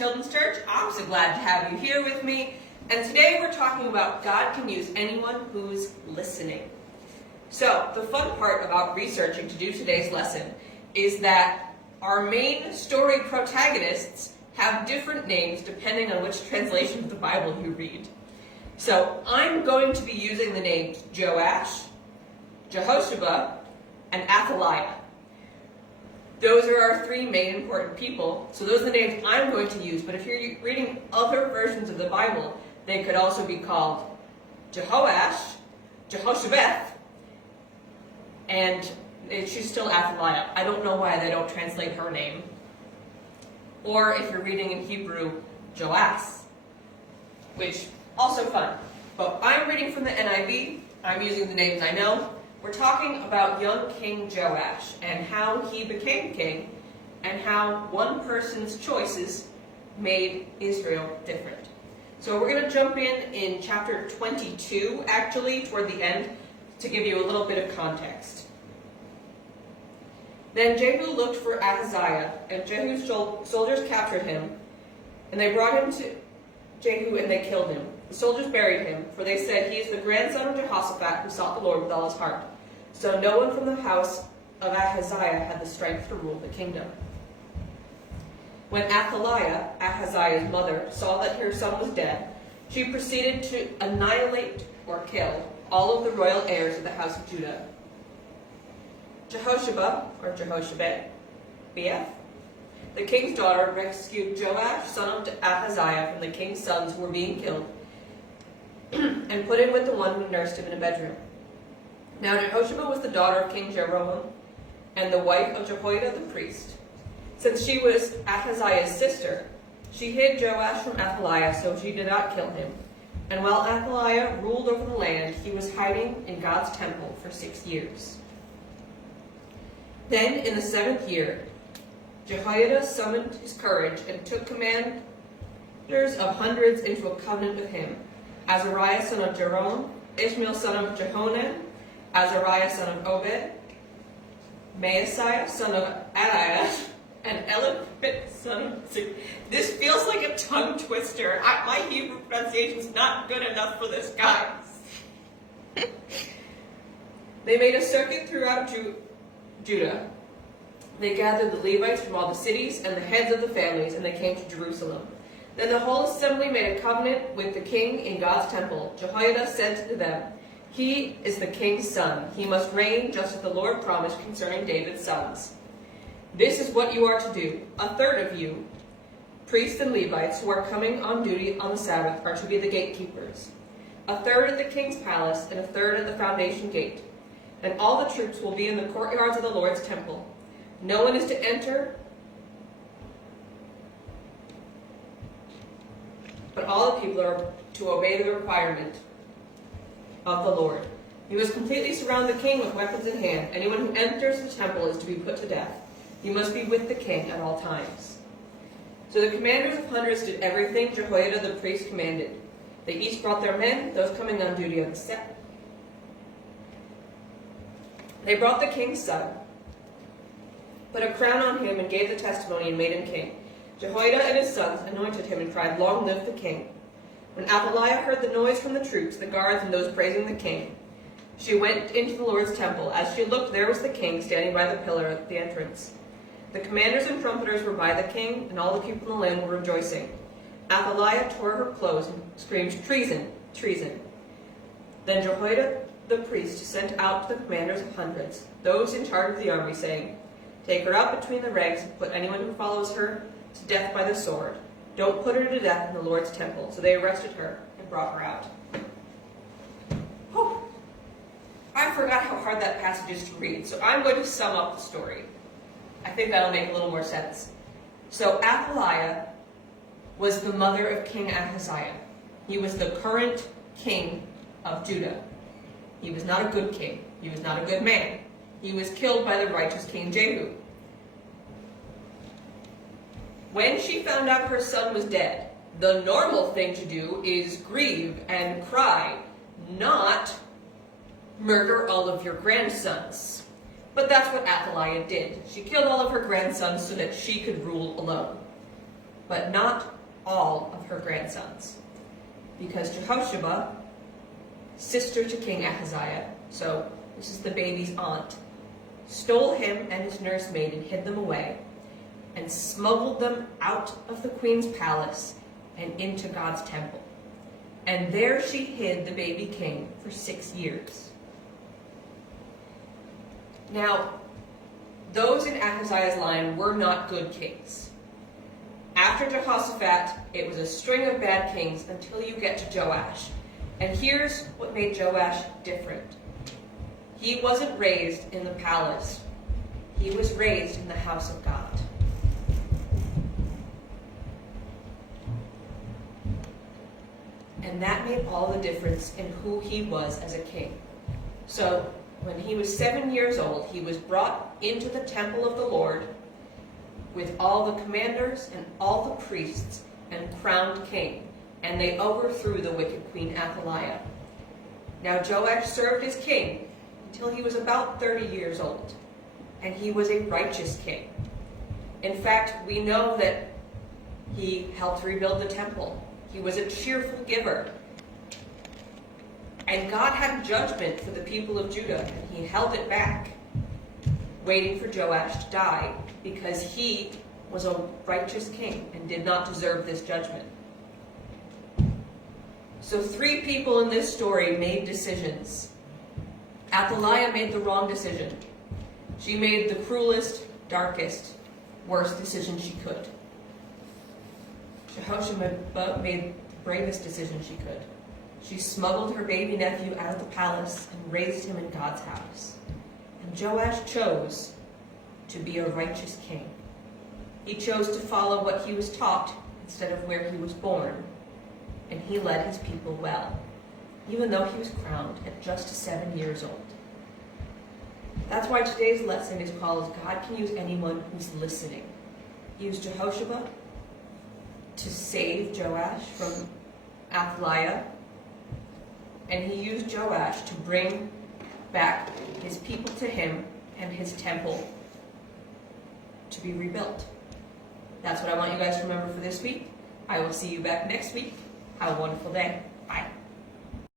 Children's Church. I'm so glad to have you here with me. And today we're talking about God can use anyone who's listening. So the fun part about researching to do today's lesson is that our main story protagonists have different names depending on which translation of the Bible you read. So I'm going to be using the names Joash, Jehoshaphat, and Athaliah. Those are our three main important people, so those are the names I'm going to use. But if you're reading other versions of the Bible, they could also be called Jehoash, Jehoshaphat, and she's still Athaliah. I don't know why they don't translate her name. Or if you're reading in Hebrew, Joas, which also fun. But I'm reading from the NIV. I'm using the names I know. We're talking about young King Joash and how he became king and how one person's choices made Israel different. So we're going to jump in chapter 22, actually, toward the end, to give you a little bit of context. Then Jehu looked for Ahaziah, and Jehu's soldiers captured him, and they brought him to Jehu, and they killed him. The soldiers buried him, for they said, "He is the grandson of Jehoshaphat, who sought the Lord with all his heart." So no one from the house of Ahaziah had the strength to rule the kingdom. When Athaliah, Ahaziah's mother, saw that her son was dead, she proceeded to annihilate or kill all of the royal heirs of the house of Judah. Jehoshaphat, or Jehoshaphat, the king's daughter, rescued Joash, son of Ahaziah, from the king's sons who were being killed, and put him with the one who nursed him in a bedroom. Now Jehoshaphat was the daughter of King Jeroboam, and the wife of Jehoiada the priest. Since she was Ahaziah's sister, she hid Joash from Athaliah, so she did not kill him. And while Athaliah ruled over the land, he was hiding in God's temple for 6 years. Then, in the 7th year, Jehoiada summoned his courage and took commanders of hundreds into a covenant with him: Azariah son of Jeroham, Ishmael son of Jehonan, Azariah son of Obed, Maaseiah son of Eliah, and Eliphet son of Zikri. This feels like a tongue twister. My Hebrew pronunciation is not good enough for this, guys. They made a circuit throughout Judah. They gathered the Levites from all the cities and the heads of the families, and they came to Jerusalem. Then the whole assembly made a covenant with the king in God's temple. Jehoiada said to them, "He is the king's son. He must reign just as the Lord promised concerning David's sons. This is what you are to do. A third of you, priests and Levites, who are coming on duty on the Sabbath, are to be the gatekeepers. A third at the king's palace, and a third at the foundation gate. And all the troops will be in the courtyards of the Lord's temple. No one is to enter, but all the people are to obey the requirement of the Lord. You must completely surround the king with weapons in hand. Anyone who enters the temple is to be put to death. You must be with the king at all times." So the commanders of hundreds did everything Jehoiada the priest commanded. They each brought their men, those coming on duty on the set. They brought the king's son, put a crown on him, and gave the testimony, and made him king. Jehoiada and his sons anointed him and cried, "Long live the king." When Athaliah heard the noise from the troops, the guards, and those praising the king, she went into the Lord's temple. As she looked, there was the king standing by the pillar at the entrance. The commanders and trumpeters were by the king, and all the people in the land were rejoicing. Athaliah tore her clothes and screamed, "Treason! Treason!" Then Jehoiada the priest sent out to the commanders of hundreds, those in charge of the army, saying, "Take her out between the ranks and put anyone who follows her to death by the sword. Don't put her to death in the Lord's temple." So they arrested her and brought her out. Whew. I forgot how hard that passage is to read, so I'm going to sum up the story. I think that'll make a little more sense. So Athaliah was the mother of King Ahaziah. He was the current king of Judah. He was not a good king. He was not a good man. He was killed by the righteous King Jehu. When she found out her son was dead, the normal thing to do is grieve and cry, not murder all of your grandsons. But that's what Athaliah did. She killed all of her grandsons so that she could rule alone. but not all of her grandsons. Because Jehosheba, sister to King Ahaziah, so this is the baby's aunt, stole him and his nursemaid and hid them away, and smuggled them out of the queen's palace and into God's temple. And there she hid the baby king for 6 years. Now, those in Ahaziah's line were not good kings. After Jehoshaphat, it was a string of bad kings until you get to Joash. And here's what made Joash different. He wasn't raised in the palace. He was raised in the house of God. And that made all the difference in who he was as a king. So, when he was 7 years old, he was brought into the temple of the Lord with all the commanders and all the priests and crowned king, and they overthrew the wicked Queen Athaliah. Now Joash served as king until he was about 30 years old, and he was a righteous king. In fact, we know that he helped rebuild the temple. He was a cheerful giver. And God had judgment for the people of Judah, and he held it back, waiting for Joash to die, because he was a righteous king and did not deserve this judgment. So 3 people in this story made decisions. Athaliah made the wrong decision. She made the cruelest, darkest, worst decision she could. Jehosheba made the bravest decision she could. She smuggled her baby nephew out of the palace and raised him in God's house. And Joash chose to be a righteous king. He chose to follow what he was taught instead of where he was born. And he led his people well, even though he was crowned at just 7 years old. That's why today's lesson is called God Can Use Anyone Who's Listening. He used Jehosheba to save Joash from Athaliah, and he used Joash to bring back his people to him and his temple to be rebuilt. That's what I want you guys to remember for this week. I will see you back next week. Have a wonderful day.